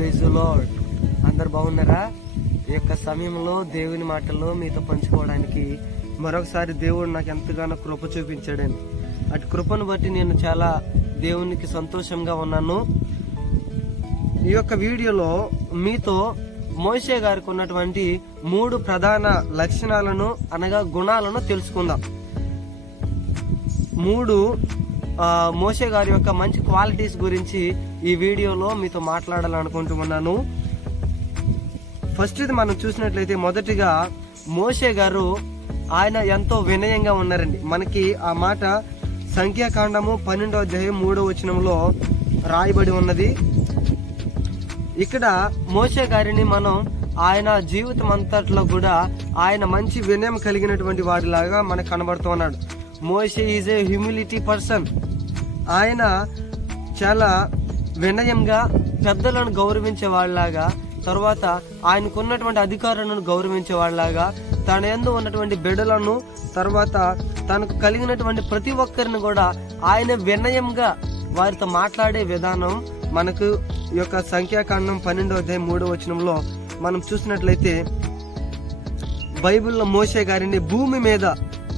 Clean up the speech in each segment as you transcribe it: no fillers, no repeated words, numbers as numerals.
Praise the lord. అందరు బాగున్నారా? ఈ యొక్క సమయంలో దేవుని మాటల్లో మీతో పంచుకోవడానికి మరొకసారి దేవుడు నాకు ఎంతగానో కృప చూపించాడని, అటు కృపను బట్టి నేను చాలా దేవునికి సంతోషంగా ఉన్నాను. ఈ యొక్క వీడియోలో మీతో మోషే గారికి ఉన్నటువంటి 3 ప్రధాన లక్షణాలను అనగా గుణాలను తెలుసుకుందాం. 3 మోషే గారి యొక్క మంచి క్వాలిటీస్ గురించి ఈ వీడియోలో మీతో మాట్లాడాలనుకుంటున్నాను. ఫస్ట్ ఇది మనం చూసినట్లయితే మొదటిగా మోషే గారు ఆయన ఎంతో వినయంగా ఉన్నారండి. మనకి ఆ మాట సంఖ్యాకాండము 12వ అధ్యాయం 3వ వచనంలో రాయబడి ఉన్నది. ఇక్కడ మోషే గారిని మనం ఆయన జీవితం అంతట్లో కూడా ఆయన మంచి వినయం కలిగినటువంటి వాడిలాగా మనకు కనబడుతూ ఉన్నాడు. మోషే ఈజ్ ఏ హ్యూమిలిటీ పర్సన్. ఆయన చాలా వినయంగా పెద్దలను గౌరవించే వాళ్ళలాగా, తర్వాత ఆయనకున్నటువంటి అధికారులను గౌరవించే వాళ్ళలాగా, తన యందు ఉన్నటువంటి బిడ్డలను, తర్వాత తనకు కలిగినటువంటి ప్రతి ఒక్కరిని కూడా ఆయన వినయంగా వారితో మాట్లాడే విధానం మనకు ఈ యొక్క సంఖ్యాకాండం 12వ అధ్యాయం 3వ వచనంలో మనం చూసినట్లయితే బైబిల్లో మోషే గారిని భూమి మీద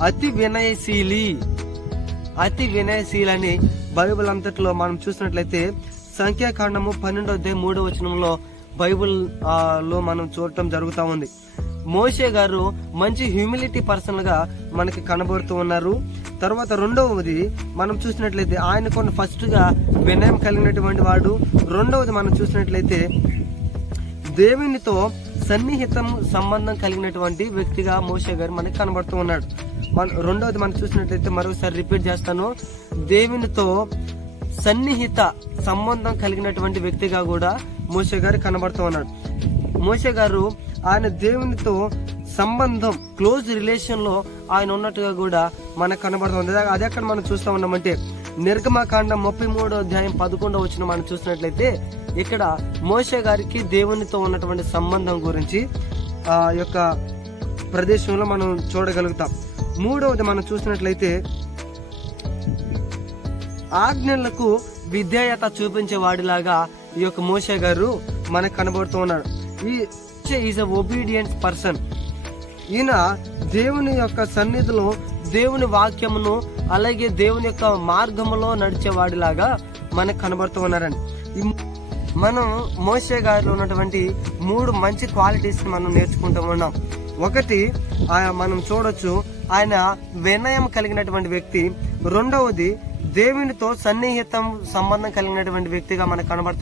అతి వినయశీలి అని బైబిల్ అంతట్లో మనం చూసినట్లయితే సంఖ్యాకాండము 12వ అధ్యాయం 3వ వచనంలో బైబిల్ లో మనం చూడటం జరుగుతూ ఉంది. మోషే గారు మంచి హ్యూమిలిటీ పర్సన్ గా మనకి కనబడుతూ ఉన్నారు. తర్వాత రెండవది మనం చూసినట్లయితే ఆయనకు ఫస్ట్ గా వినయం కలిగినటువంటి వాడు. రెండవది మనం చూసినట్లయితే దేవునితో సన్నిహితం సంబంధం కలిగినటువంటి వ్యక్తిగా మోషే గారు మనకి కనబడుతూ ఉన్నాడు. రెండవది మనం చూసినట్లయితే మరొకసారి రిపీట్ చేస్తాను, దేవునితో సన్నిహిత సంబంధం కలిగినటువంటి వ్యక్తిగా కూడా మోషే గారు కనబడుతూ ఉన్నాడు. మోషే గారు ఆయన దేవునితో సంబంధం, క్లోజ్ రిలేషన్ లో ఆయన ఉన్నట్టుగా కూడా మనకు కనబడుతుంది. అది ఎక్కడ మనం చూస్తూ ఉన్నామంటే నిర్గమకాండం 33వ అధ్యాయం 11వ వచనం మనం చూసినట్లయితే ఇక్కడ మోషే గారికి దేవునితో ఉన్నటువంటి సంబంధం గురించి ఆ యొక్క ప్రదేశంలో మనం చూడగలుగుతాం. మూడవది మనం చూసినట్లయితే ఆజ్ఞలకు విధేయత చూపించే వాడిలాగా ఈ యొక్క మోషే గారు మనకు కనబడుతూ ఉన్నాడు. Is a obedient person. ఈయన దేవుని యొక్క సన్నిధిలో దేవుని వాక్యమును అలాగే దేవుని యొక్క మార్గములో నడిచేవాడిలాగా మనకు కనబడుతూ ఉన్నారండి. మనం మోషే గారిలో ఉన్నటువంటి 3 మంచి క్వాలిటీస్ మనం నేర్చుకుంటూ ఉన్నాం. ఒకటి మనం చూడొచ్చు, ఆయన వినయం కలిగినటువంటి వ్యక్తి. రెండవది దేవునితో సన్నిహితం సంబంధం కలిగినటువంటి వ్యక్తిగా మనకు కనబడుతూ